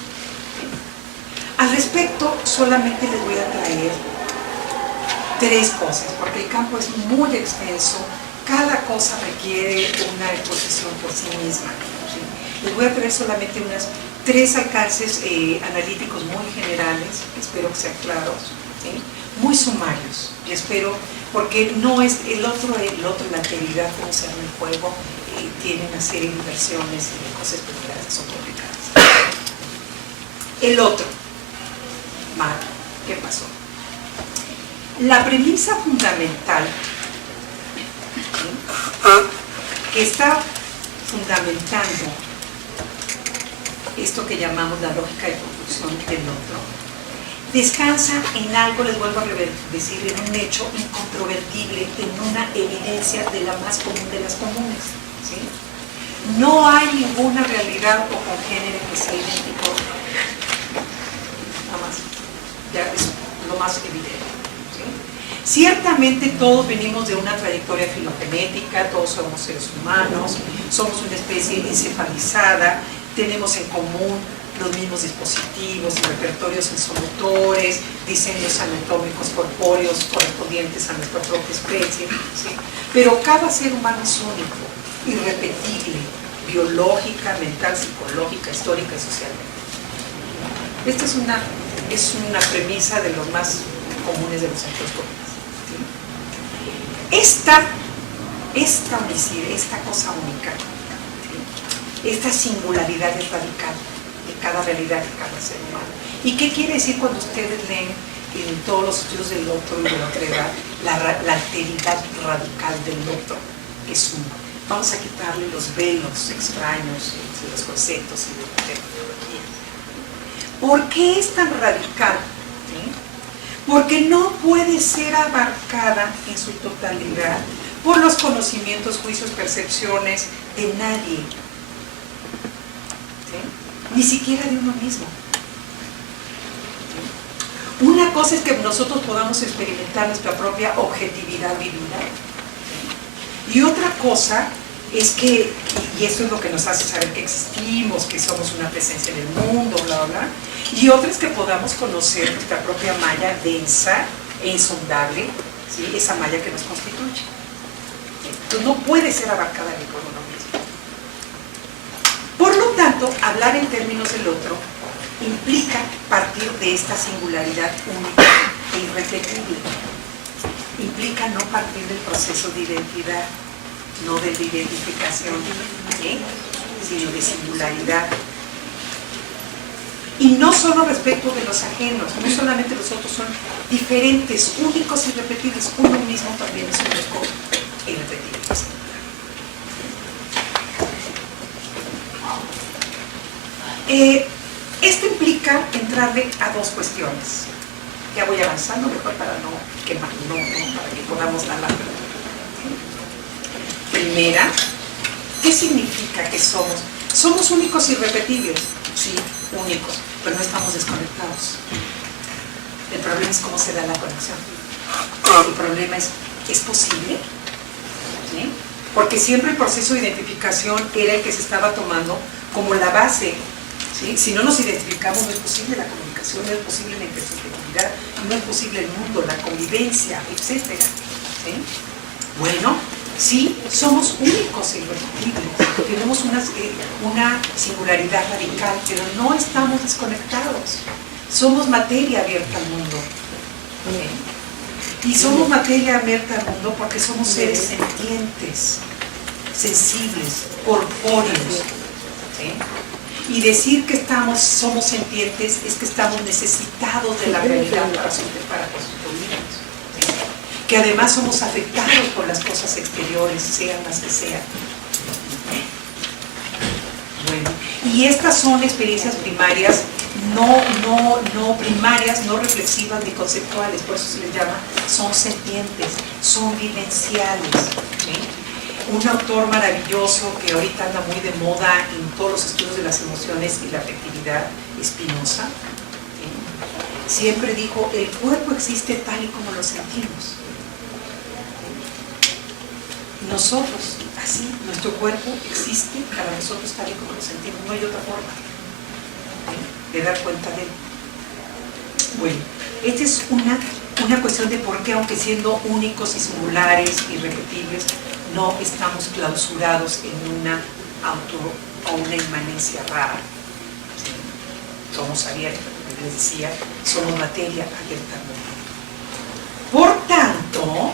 Al respecto, solamente les voy a traer 3 cosas, porque el campo es muy extenso, cada cosa requiere una exposición por sí misma. ¿Sí? Les voy a traer solamente unas 3 alcances analíticos muy generales, espero que sean claros, ¿sí?, muy sumarios, y espero, porque no es el otro, la alteridad, cómo se arma el juego, tiene una serie de inversiones y de cosas estructurales que son complicadas. El otro, Mar, ¿qué pasó? La premisa fundamental, ¿sí?, que está fundamentando esto que llamamos la lógica de construcción del otro, descansa en algo, les vuelvo a decir, en un hecho incontrovertible, en una evidencia de la más común de las comunes, ¿sí? No hay ninguna realidad o congénere que sea idéntico, nada más, ya es lo más evidente, ¿sí? Ciertamente todos venimos de una trayectoria filogenética, todos somos seres humanos, somos una especie encefalizada, tenemos en común los mismos dispositivos y repertorios sensomotores, diseños anatómicos corpóreos correspondientes a nuestra propia especie, ¿sí? Pero cada ser humano es único, irrepetible, biológica, mental, psicológica, histórica y socialmente. Esta es una premisa de los más comunes de los centros comunes, ¿sí? Esta unicidad, esta cosa única, ¿sí? Esta singularidad es radical de cada realidad de cada ser humano. ¿Y qué quiere decir cuando ustedes leen en todos los estudios del otro y de la otra edad la alteridad radical del otro? Es uno. Vamos a quitarle los velos extraños de los conceptos y de la tecnología. ¿Por qué es tan radical? ¿Sí? Porque no puede ser abarcada en su totalidad por los conocimientos, juicios, percepciones de nadie, ¿sí? Ni siquiera de uno mismo. ¿Sí? Una cosa es que nosotros podamos experimentar nuestra propia objetividad vivida, ¿sí? Y otra cosa es que, y esto es lo que nos hace saber que existimos, que somos una presencia en el mundo, bla, bla, y otra es que podamos conocer nuestra propia malla densa e insondable, ¿sí? Esa malla que nos constituye. Entonces no puede ser abarcada ni por uno mismo. Por lo tanto, hablar en términos del otro implica partir de esta singularidad única e irrepetible. Implica no partir del proceso de identidad, no de la identificación, ¿sí? Sino de singularidad. Y no solo respecto de los ajenos, no solamente los otros son diferentes, únicos y irrepetibles, uno mismo también es único e irrepetible. Esto implica entrarle a dos cuestiones. Ya voy avanzando mejor para no quemar, para que podamos hablar. Primera, ¿qué significa que somos? ¿Somos únicos y irrepetibles? Sí, únicos, pero no estamos desconectados. El problema es cómo se da la conexión. El problema ¿es posible? ¿Sí? Porque siempre el proceso de identificación era el que se estaba tomando como la base. ¿Sí? Si no nos identificamos, no es posible la comunicación, no es posible la intersubjetividad, no es posible el mundo, la convivencia, etc. ¿Sí? Bueno, sí, somos únicos e irrepetibles, tenemos una singularidad radical, pero no estamos desconectados. Somos materia abierta al mundo. ¿Sí? Y somos materia abierta al mundo porque somos seres sentientes, sensibles, corpóreos. ¿Sí? Y decir que somos sentientes es que estamos necesitados de la realidad para constituirnos. ¿Sí? Que además somos afectados por las cosas exteriores, sean las que sean. Bueno, y estas son experiencias primarias, no primarias, no reflexivas ni conceptuales, por eso se les llama, son sentientes, son vivenciales. ¿Sí? Un autor maravilloso que ahorita anda muy de moda en todos los estudios de las emociones y la afectividad, Spinoza, ¿sí? Siempre dijo, el cuerpo existe tal y como lo sentimos. Nosotros, así, nuestro cuerpo existe para nosotros tal y como lo sentimos, no hay otra forma, ¿sí? De dar cuenta de él. Bueno, esta es una cuestión de por qué, aunque siendo únicos y singulares, irrepetibles, no estamos clausurados en una o una inmanencia rara. ¿Sí? Somos abiertos, como les decía, somos materia abierta al mundo. Por tanto,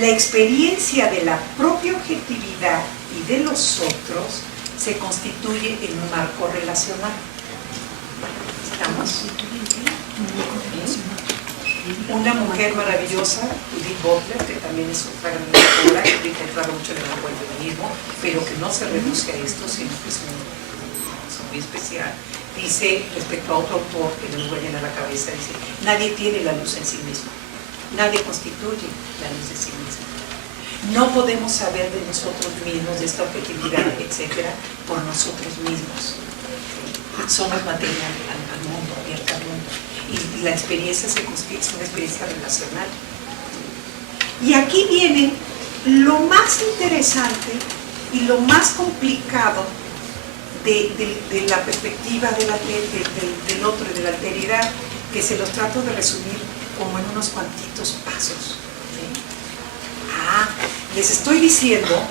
la experiencia de la propia objetividad y de los otros se constituye en un marco relacional. ¿Estamos? una mujer maravillosa, Judith Butler, que también es otra gran autora, que ha entrado mucho en el campo del feminismo, pero que no se reduce a esto, sino que es muy especial. Dice, respecto a otro autor que no me voy a llenar la cabeza, dice, nadie tiene la luz en sí mismo, nadie constituye la luz de sí mismo. No podemos saber de nosotros mismos, de esta objetividad, etcétera, por nosotros mismos. Somos materia al mundo, abierta al mundo. Y la experiencia se constituye, es una experiencia relacional. Y aquí viene lo más interesante y lo más complicado de la perspectiva del otro y de la alteridad, que se los trato de resumir como en unos cuantitos pasos. Les estoy diciendo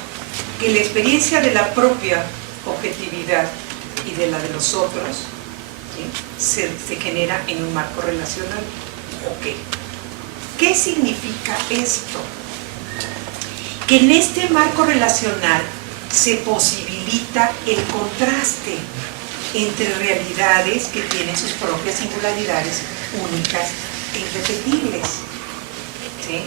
que la experiencia de la propia objetividad y de la de los otros, ¿sí?, se genera en un marco relacional. Ok. ¿Qué significa esto? Que en este marco relacional se posibilita el contraste entre realidades que tienen sus propias singularidades únicas e irrepetibles. ¿Sí?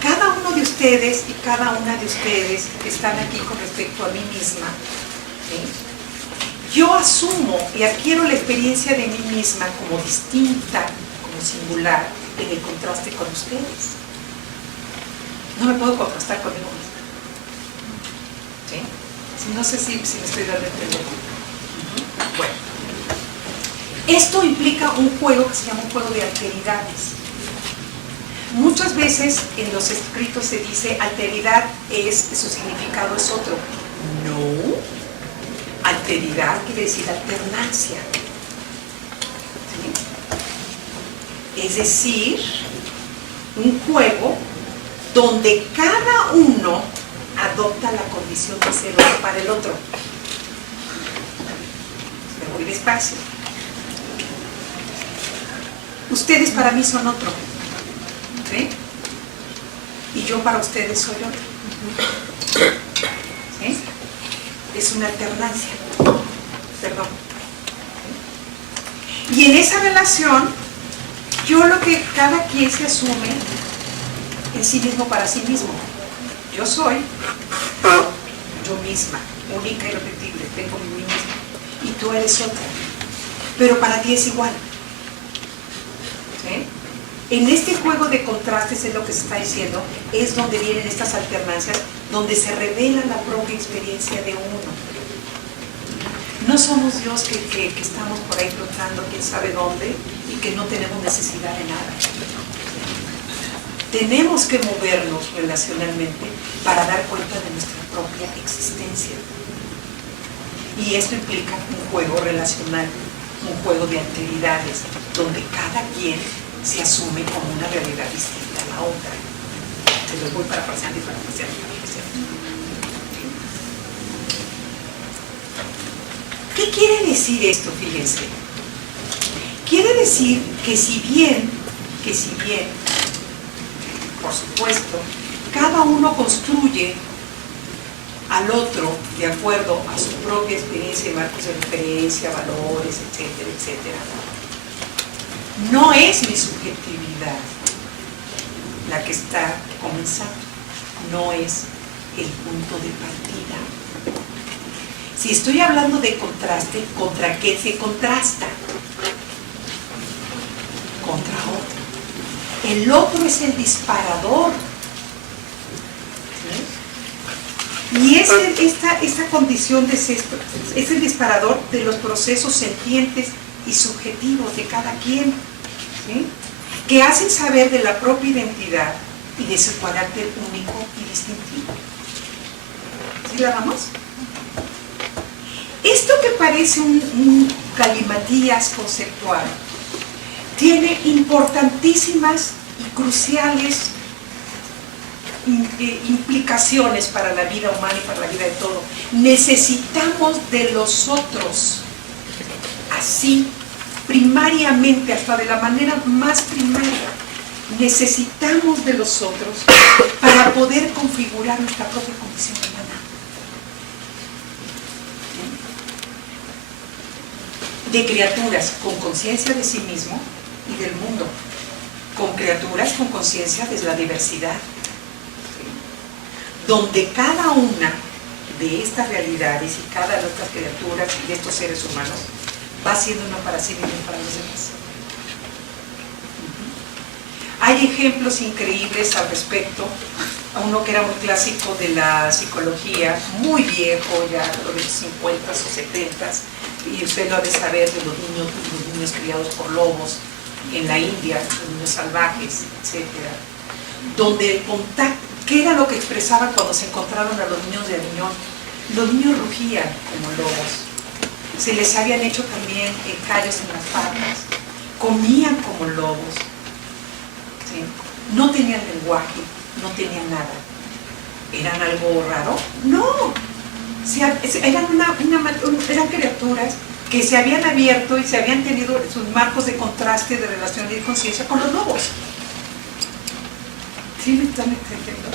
Cada uno de ustedes y cada una de ustedes que están aquí con respecto a mí misma, ¿sí?, yo asumo y adquiero la experiencia de mí misma como distinta, como singular, en el contraste con ustedes. No me puedo contrastar conmigo misma. ¿Sí? No sé si me estoy dando a entender. Bueno, esto implica un juego que se llama un juego de alteridades. Muchas veces en los escritos se dice alteridad su significado es otro. No, alteridad quiere decir alternancia. ¿Sí? Es decir, un juego donde cada uno adopta la condición de ser uno para el otro. Me voy despacio. Ustedes para mí son otro. ¿Sí? Y yo para ustedes soy otro. ¿Sí? Es una alternancia. Perdón. Y en esa relación, yo lo que cada quien se asume en sí mismo para sí mismo. Yo soy yo misma, única y repetible, tengo mi misma. Y tú eres otra. Pero para ti es igual. ¿Sí? En este juego de contrastes es lo que se está diciendo, es donde vienen estas alternancias, donde se revela la propia experiencia de uno. No somos Dios que estamos por ahí flotando, quién sabe dónde, y que no tenemos necesidad de nada. Tenemos que movernos relacionalmente para dar cuenta de nuestra propia existencia. Y esto implica un juego relacional, un juego de alteridades, donde cada quien se asume como una realidad distinta a la otra. Se los voy parafraseando y parafraseando. ¿Qué quiere decir esto? Fíjense. Quiere decir que si bien, por supuesto, cada uno construye al otro de acuerdo a su propia experiencia y marcos de referencia, valores, etcétera, etcétera, no es mi subjetividad la que está comenzando, no es el punto de partida. Si estoy hablando de contraste, ¿contra qué se contrasta? Contra otro. El otro es el disparador. ¿Sí? Y esta condición de ser, es el disparador de los procesos sentientes y subjetivos de cada quien, ¿sí?, que hacen saber de la propia identidad y de su carácter único y distintivo. ¿Sí la vamos? Esto que parece un galimatías conceptual tiene importantísimas y cruciales implicaciones para la vida humana y para la vida de todo. Necesitamos de los otros, así, primariamente, hasta de la manera más primaria. Necesitamos de los otros para poder configurar nuestra propia condición humana. De criaturas con conciencia de sí mismo y del mundo, con criaturas con conciencia de la diversidad, ¿sí? Donde cada una de estas realidades y cada de estas criaturas y de estos seres humanos va siendo uno para sí mismo y para los demás. Hay ejemplos increíbles al respecto. Uno que era muy clásico de la psicología, muy viejo, ya de los 50s o 70s, y usted lo ha de saber de los niños criados por lobos en la India, los niños salvajes, etc. Donde el contacto, ¿qué era lo que expresaban cuando se encontraron a los niños de Aviñón? Los niños rugían como lobos, se les habían hecho también callos en las patas, comían como lobos, ¿sí? No tenían lenguaje, no tenían nada. ¿Eran algo raro? No. Eran criaturas que se habían abierto y se habían tenido sus marcos de contraste, de relación y de conciencia con los lobos. ¿Sí me están entendiendo?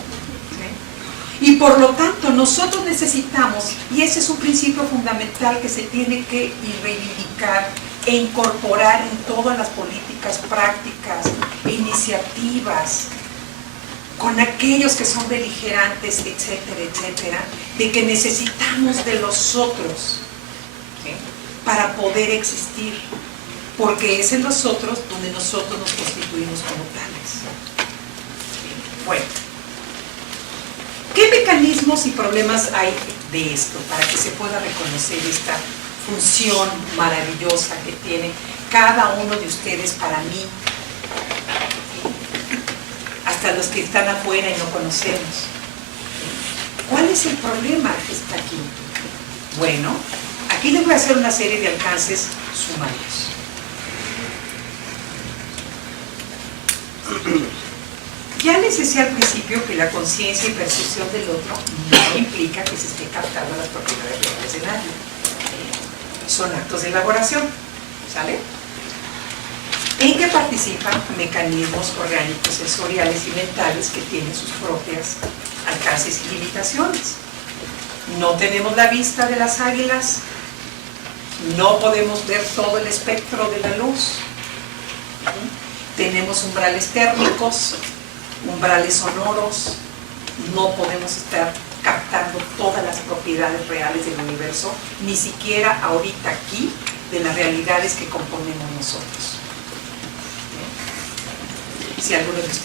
¿Sí? Y por lo tanto nosotros necesitamos, y ese es un principio fundamental que se tiene que reivindicar e incorporar en todas las políticas prácticas e iniciativas, con aquellos que son beligerantes, etcétera, etcétera, de que necesitamos de los otros, ¿sí? Para poder existir, porque es en los otros donde nosotros nos constituimos como tales. ¿Sí? Bueno, ¿qué mecanismos y problemas hay de esto para que se pueda reconocer esta función maravillosa que tiene cada uno de ustedes para mí? Hasta los que están afuera y no conocemos. ¿Cuál es el problema que está aquí? Bueno, aquí les voy a hacer una serie de alcances sumarios. Ya les decía al principio que la conciencia y percepción del otro no implica que se esté captando las propiedades reales de nadie. Son actos de elaboración, ¿sale? En que participan mecanismos orgánicos, sensoriales y mentales que tienen sus propias alcances y limitaciones. No tenemos la vista de las águilas, no podemos ver todo el espectro de la luz. Tenemos umbrales térmicos, umbrales sonoros, no podemos estar captando todas las propiedades reales del universo, ni siquiera ahorita aquí, de las realidades que componemos nosotros. Si alguno de ustedes